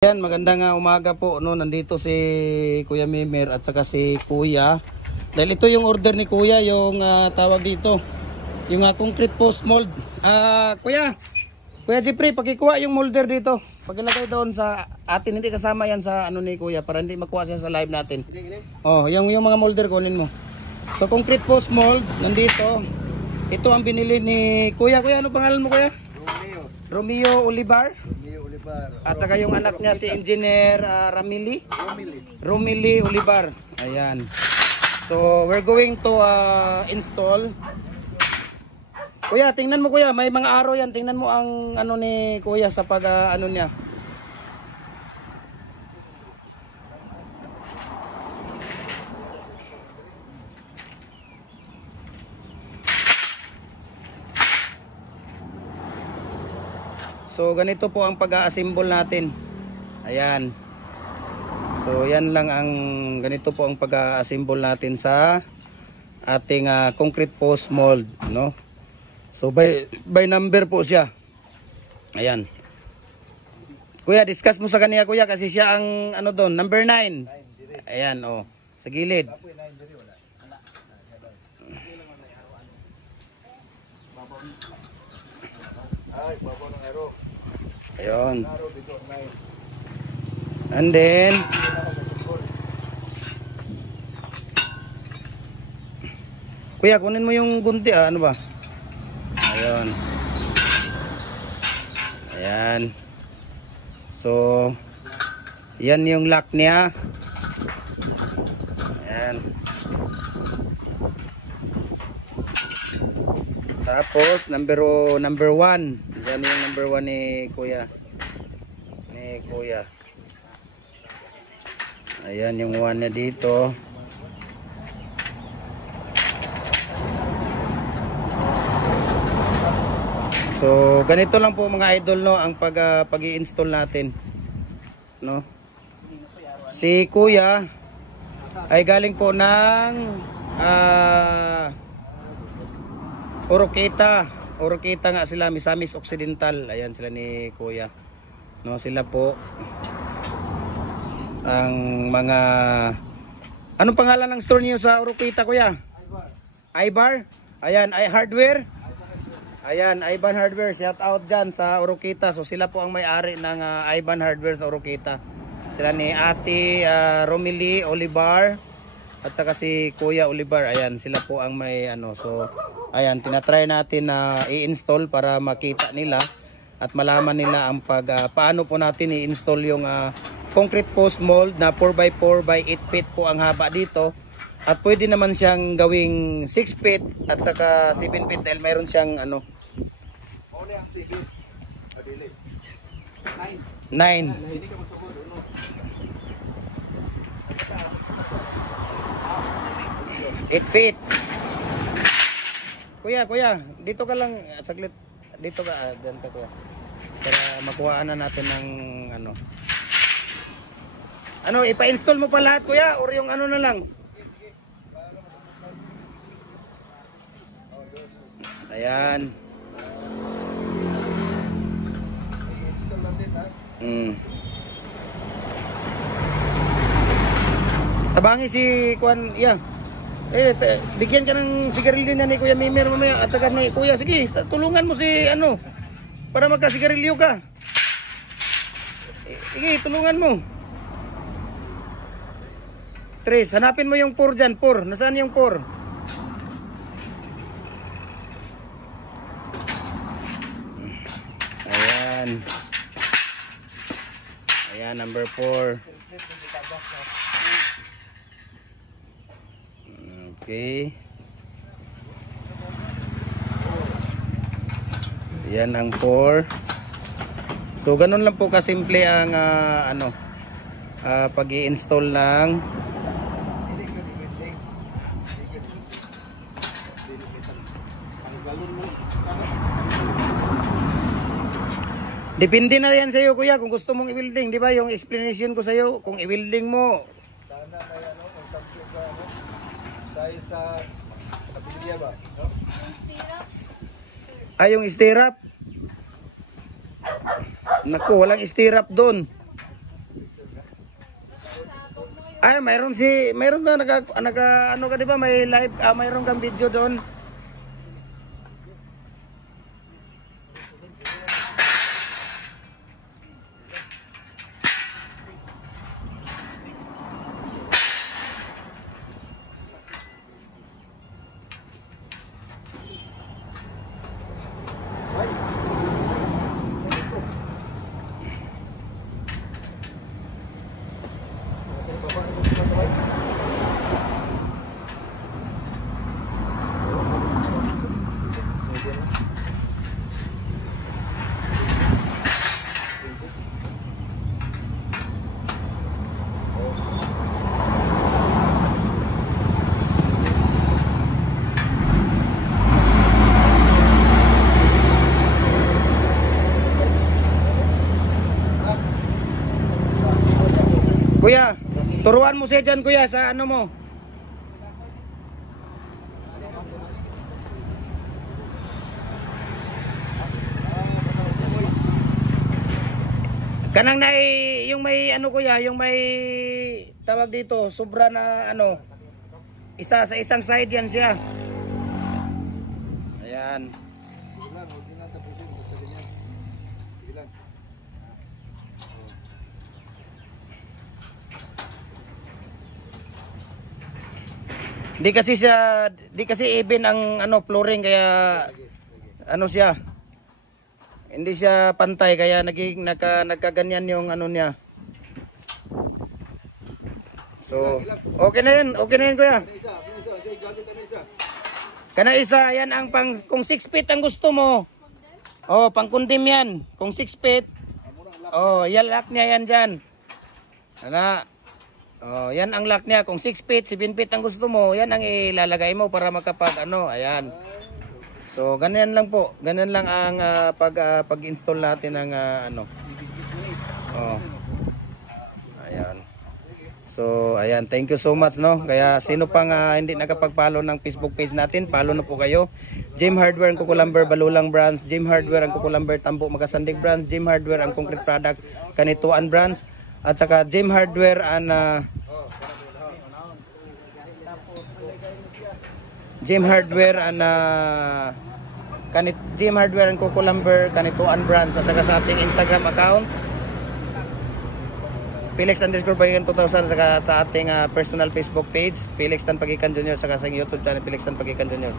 Yan, magandang umaga po, no. Nandito si Kuya Mimer at saka si Kuya. Dahil ito yung order ni Kuya, yung tawag dito, yung concrete post mold. Kuya Jeffrey, pakikuha yung molder dito. Pagilagay doon sa atin, hindi kasama yan sa ano ni Kuya para hindi makuha siya sa live natin. Oh, yung mga molder kunin mo. So concrete post mold nandito. Ito ang binili ni Kuya. Kuya, ano pangalan mo, Kuya? Romeo Olivar. At saka yung anak niya si Engineer Romili Olivar. Ayan. So we're going to install. Kuya, tingnan mo Kuya, may mga araw yan. Tingnan mo ang ano ni Kuya sa pag ano niya. So ganito po ang pag-a-assemble natin. Ayan. So yan lang ang ganito po ang pag-a-assemble natin sa ating concrete post mold, no? So by number po siya. Ayan. Kuya, discuss mo sa kanya Kuya kasi siya ang ano doon, number 9. Ayan, oh, sa gilid. Ayun. And then Kuya, kunin mo yung gunti ano ba? Ayun. Ayan. So yan yung lock niya. Ayan. Tapos number 1. Yan yung number 1 ni Kuya. Ayan yung 1 niya dito. So ganito lang po mga idol, no, ang pag-i-install natin, no. Si Kuya ay galing po ng Oroqueta nga sila, Misamis Occidental. Ayan sila ni Kuya, no. Sila po ang mga, anong pangalan ng store niyo sa Oroqueta Kuya? Ibar. Ayan, hardware. Ayan, Iban Hardware, shout out dyan sa Oroqueta. So sila po ang may-ari ng Iban Hardware sa Oroqueta. Sila ni Ate Romili Olivar at saka si Kuya Olivar. Ayan, sila po ang may ano. So ayan, tinatry natin na i-install para makita nila at malaman nila ang paano po natin i-install yung concrete post mold na 4x4 by 8 feet po ang haba dito. At pwede naman siyang gawing 6 feet at saka 7 feet dahil mayroon siyang ano. Ano yung 7? 9. 8 feet. Kuya, dito ka lang saglit. Dito ka, diyan ka Kuya. Para makuhaan na natin ng ano. Ano, ipa-install mo pa lahat Kuya or yung ano na lang? Ayan. Tabangi si Kuan, yeah. Bigyan ka ng sigarilyo na ni Kuya Mimer mamaya at saka ni Kuya. Sige, tulungan mo si ano para magkasigarilyo ka. Sige, tulungan mo. Tres, hanapin mo yung 4 dyan, 4. Nasaan yung 4? Ayan, number 4. Okay. Ayan ang 4. So ganun lang po kasimple ang pag-i-install ng depende na yan sa iyo Kuya kung gusto mong i-welding, di ba? Yung explanation ko sa iyo, kung i-welding mo sana may ano, kung subject sa ano, dahil sa abilidya ba, no? Yung stirrup. Naku, walang stirrup doon. Ay, mayroon na ano ka 'di ba? May live, mayroon kang video doon. Kuya, turuan mo siya dyan kuya sa ano mo. Kanang yung may ano kuya, yung may tawag dito, sobra na ano, isa sa isang side yan siya. Ayan. Sige lang, huwag din lang tapusin. Basta ganyan. Sige lang. Di kasi even ang ano flooring kaya ano siya. Hindi siya pantay kaya nagkaganyan yung ano niya. So, okay na yun kuya. Isa. Jay, gamit ka na isa. Kana isa, yan ang kung 6 feet ang gusto mo. Oh, pang kundim yan. Kung 6 feet. Oh, yan lock niya yan dyan. Ana. Oh, yan ang lock niya. Kung 6 feet, 7 feet ang gusto mo, yan ang ilalagay mo para makapag ano, ayan. So, ganyan lang po. Ganyan lang ang pag-install natin ng ano. Oh. Ayan. So, ayan. Thank you so much, no. Kaya sino pang hindi nakapag-follow ng Facebook page natin, follow na po kayo. Jim Hardware ang Kukulamber Balulang Brands, Jim Hardware ang Kukulamber Tambo Magasandig Brands, Jim Hardware ang Concrete Products Kanituan Brands, at saka Jim Hardware ang Jim Hardware Jim Hardware ang Kukulamber Kanituan Brands, at saka sa ating Instagram account Felix_Pagikan 2000, saka sa ating personal Facebook page Felix Tan Pagikan Jr., saka sa YouTube channel Felix Tan Pagikan Jr.